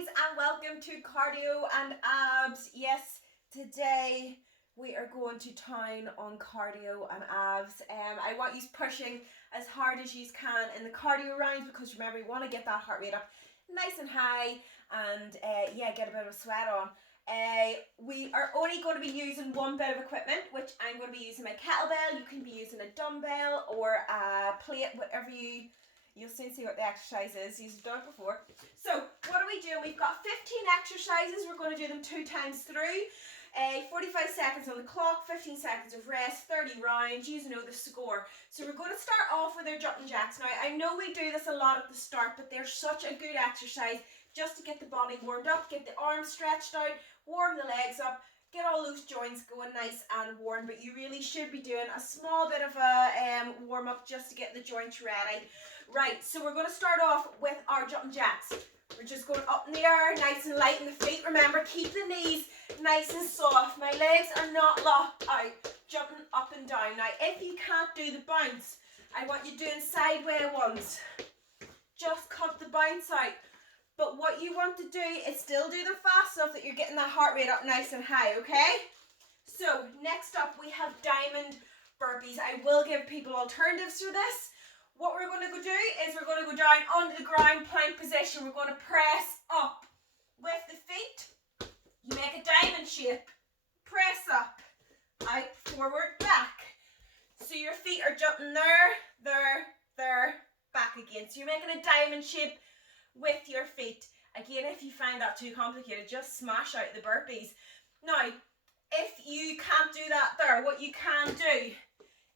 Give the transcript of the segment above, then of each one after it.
guys, and welcome to Cardio and Abs. Yes, today we are going to town on cardio and abs. I want you pushing as hard as you can in the cardio rounds, because remember, you want to get that heart rate up nice and high and get a bit of a sweat on. We are only going to be using one bit of equipment, which I'm going to be using my kettlebell. You can be using a dumbbell or a plate, whatever you'll soon see what the exercise is. You've done it before. So what are we doing? We've got 15 exercises. We're going to do them 2 times through. 45 seconds on the clock, 15 seconds of rest, 30 rounds. You know the score. So we're going to start off with our jumping jacks. Now, I know we do this a lot at the start, but they're such a good exercise just to get the body warmed up, get the arms stretched out, warm the legs up, get all those joints going nice and warm. But you really should be doing a small bit of a warm up just to get the joints ready. Right, so we're going to start off with our jumping jacks. We're just going up in the air, nice and light in the feet. Remember, keep the knees nice and soft. My legs are not locked out, jumping up and down. Now, if you can't do the bounce, I want you doing sideways ones. Just cut the bounce out. But what you want to do is still do them fast enough that you're getting that heart rate up nice and high, okay? So, next up we have diamond burpees. I will give people alternatives to this. What we're going to go do is we're going to go down onto the ground, plank position. We're going to press up with the feet. You make a diamond shape. Press up, out, forward, back. So your feet are jumping there, back again. So you're making a diamond shape with your feet. Again, if you find that too complicated, just smash out the burpees. Now, if you can't do that there, what you can do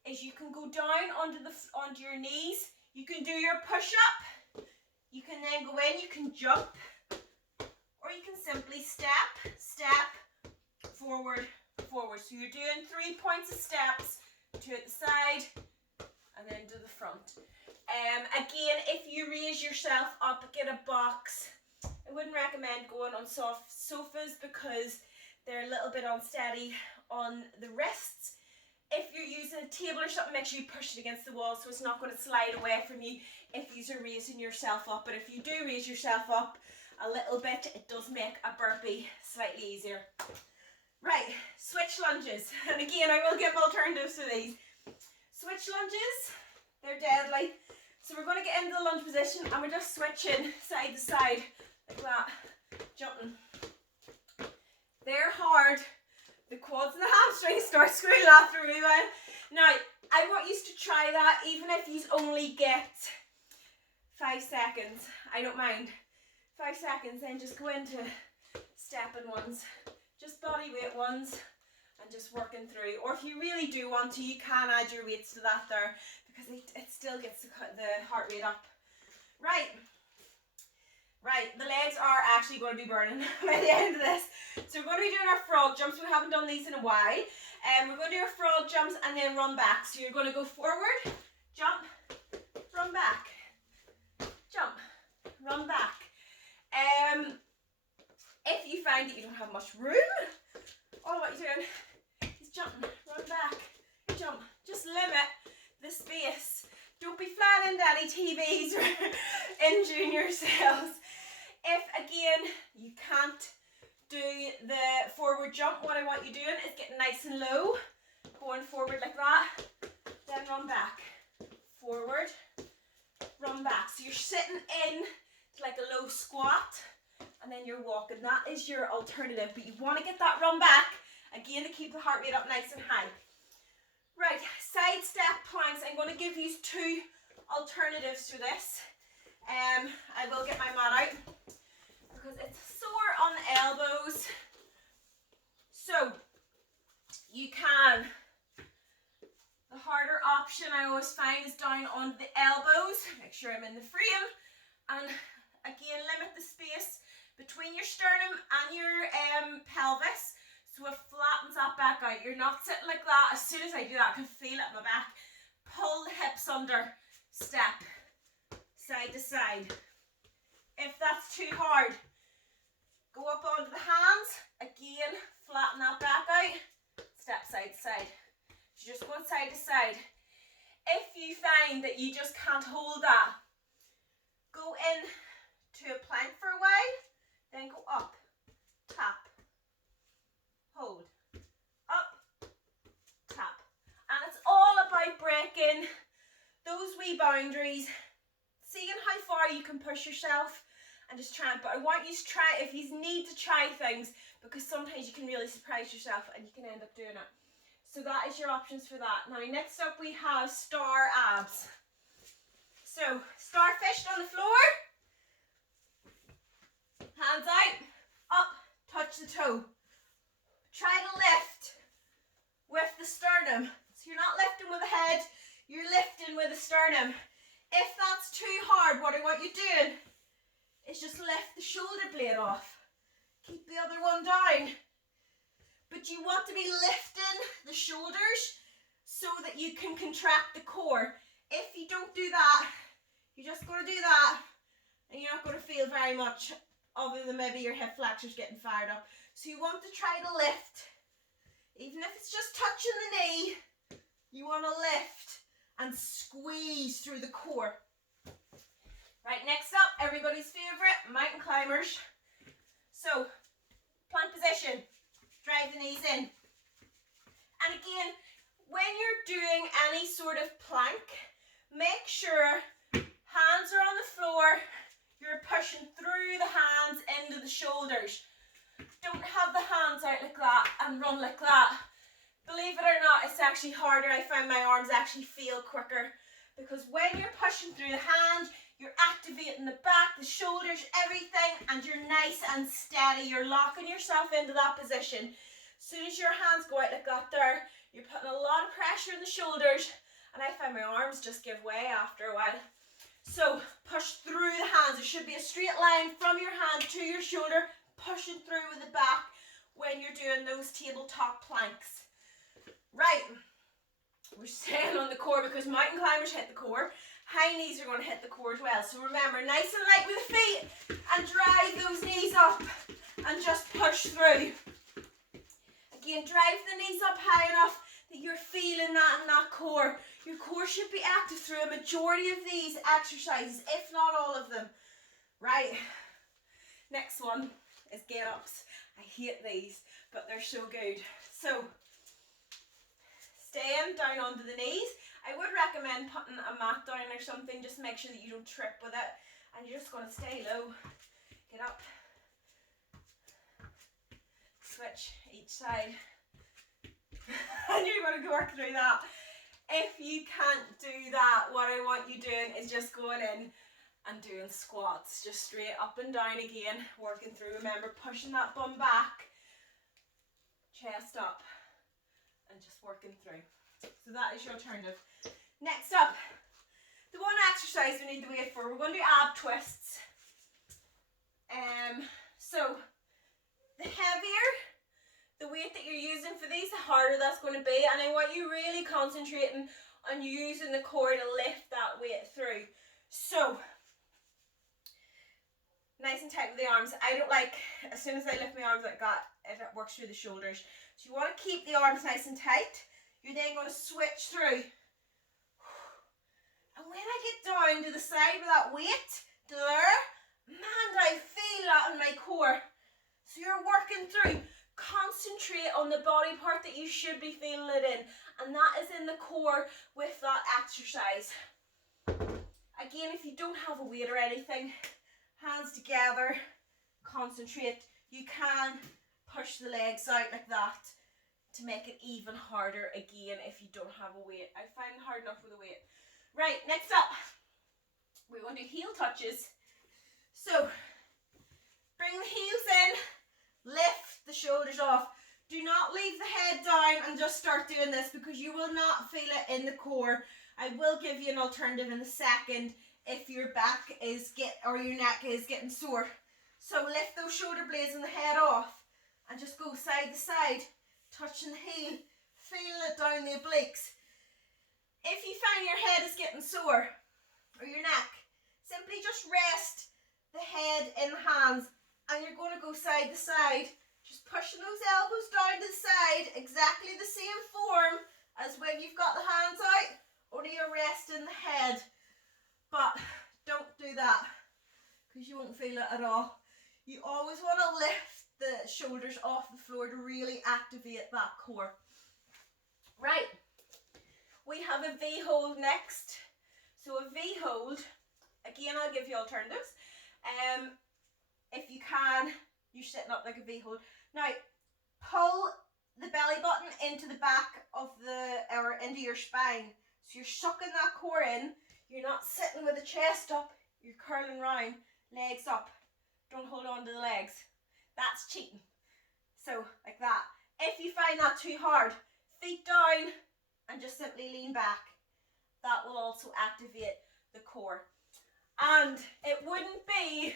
is you can go down onto your knees. You can do your push-up. You can then go in, you can jump, or you can simply step, forward. So you're doing 3 points of steps, 2 at the side, and then to the front. Again, if you raise yourself up, get a box. I wouldn't recommend going on soft sofas because they're a little bit unsteady on the wrists. If you're using a table or something, make sure you push it against the wall so it's not going to slide away from you if you're raising yourself up. But if you do raise yourself up a little bit, it does make a burpee slightly easier. Right, switch lunges. And again, I will give alternatives to these. Switch lunges, they're deadly. So we're going to get into the lunge position and we're just switching side to side like that, jumping. They're hard. The quads and the hamstrings start screwing after me, man. Now, I want you to try that even if you only get 5 seconds. I don't mind. 5 seconds, then just go into stepping ones. Just body weight ones and just working through. Or if you really do want to, you can add your weights to that there because it still gets the heart rate up. Right, the legs are actually going to be burning by the end of this. So we're going to be doing our frog jumps. We haven't done these in a while. We're going to do our frog jumps and then run back. So you're going to go forward, jump, run back, jump, run back. If you find that you don't have much room, all what you're doing is jumping, run back, jump. Just limit the space. Don't be flying into any TVs or injuring yourselves. If, again, you can't do the forward jump, what I want you doing is getting nice and low, going forward like that, then run back, forward, run back. So you're sitting in like a low squat, and then you're walking. That is your alternative, but you want to get that run back, again, to keep the heart rate up nice and high. Right, side step planks. I'm going to give you 2 alternatives to this. I will get my mat out because it's sore on the elbows. So, you can, the harder option I always find is down on the elbows. Make sure I'm in the frame. And again, limit the space between your sternum and your pelvis. So it flattens that back out. You're not sitting like that. As soon as I do that, I can feel it in my back. Pull the hips under. Step. Side to side. If that's too hard, go up onto the hands. Again, flatten that back out. Step side to side. So just going side to side. If you find that you just can't hold that, go in to a plank for a while. Then boundaries, seeing how far you can push yourself and just trying. But I want you to try, if you need to try things, because sometimes you can really surprise yourself and you can end up doing it. So that is your options for that. Now next up we have star abs. So starfish on the floor, hands out, up, touch the toe. Try to lift with the sternum. So you're not lifting with the head, you're lifting with the sternum. If that's too hard, what I want you doing is just lift the shoulder blade off. Keep the other one down. But you want to be lifting the shoulders so that you can contract the core. If you don't do that, you're just going to do that and you're not going to feel very much other than maybe your hip flexors getting fired up. So you want to try to lift. Even if it's just touching the knee, you want to lift and squeeze through the core. Right, next up, everybody's favorite, mountain climbers. So, plank position, drive the knees in. And again, when you're doing any sort of plank, make sure hands are on the floor, you're pushing through the hands into the shoulders. Don't have the hands out like that and run like that. Believe it or not, it's actually harder. I find my arms actually feel quicker because when you're pushing through the hand, you're activating the back, the shoulders, everything, and you're nice and steady. You're locking yourself into that position. As soon as your hands go out like that there, you're putting a lot of pressure in the shoulders, and I find my arms just give way after a while. So push through the hands. It should be a straight line from your hand to your shoulder, pushing through with the back when you're doing those tabletop planks. Right, we're staying on the core because mountain climbers hit the core. High knees are going to hit the core as well. So remember, nice and light with the feet and drive those knees up and just push through. Again, drive the knees up high enough that you're feeling that in that core. Your core should be active through a majority of these exercises, if not all of them. Right, next one is get-ups. I hate these, but they're so good. So, staying down onto the knees. I would recommend putting a mat down or something, just make sure that you don't trip with it. And you're just going to stay low. Get up. Switch each side. And you're going to work through that. If you can't do that, what I want you doing is just going in and doing squats. Just straight up and down again, working through. Remember, pushing that bum back, chest up, and just working through. So that is your alternative. Next up, the one exercise we need the weight for, we're going to do ab twists. So the heavier the weight that you're using for these, the harder that's going to be, and I want you really concentrating on using the core to lift that weight through. So nice and tight with the arms. I don't like, as soon as I lift my arms like that, if it works through the shoulders. So you want to keep the arms nice and tight. You're then going to switch through. And when I get down to the side with that weight, to there, man, I feel that in my core. So you're working through. Concentrate on the body part that you should be feeling it in. And that is in the core with that exercise. Again, if you don't have a weight or anything, hands together, concentrate. You can push the legs out like that to make it even harder again if you don't have a weight. I find it hard enough with a weight. Right, next up, we're going to do heel touches. So, bring the heels in, lift the shoulders off. Do not leave the head down and just start doing this because you will not feel it in the core. I will give you an alternative in a second if your back is or your neck is getting sore. So lift those shoulder blades and the head off and just go side to side, touching the heel, feel it down the obliques. If you find your head is getting sore or your neck, simply just rest the head in the hands and you're going to go side to side, just pushing those elbows down to the side, exactly the same form as when you've got the hands out, only you're resting the head. But don't do that because you won't feel it at all. You always want to lift the shoulders off the floor to really activate that core. Right, we have a V hold next. So a V hold, again I'll give you alternatives. If you can, you're sitting up like a V hold. Now pull the belly button into the back of or into your spine. So you're sucking that core in, you're not sitting with the chest up, you're curling round, legs up. Don't hold on to the legs. That's cheating. So like that. If you find that too hard, feet down and just simply lean back. That will also activate the core. And it wouldn't be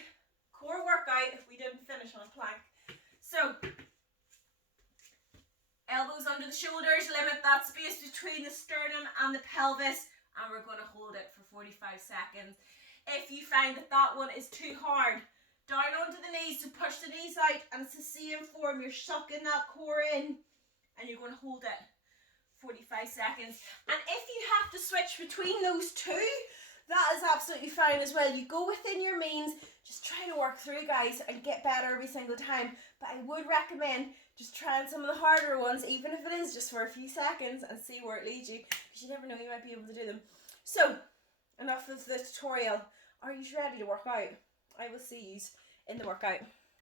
core workout if we didn't finish on a plank. So elbows under the shoulders, limit that space between the sternum and the pelvis, and we're going to hold it for 45 seconds. If you find that that one is too hard, down onto the knees, so push the knees out, and it's the same form. You're sucking that core in, and you're going to hold it 45 seconds. And if you have to switch between those two, that is absolutely fine as well. You go within your means, just try to work through, guys, and get better every single time. But I would recommend just trying some of the harder ones, even if it is just for a few seconds, and see where it leads you, because you never know, you might be able to do them. So, enough of the tutorial. Are you ready to work out? I will see you in the workout.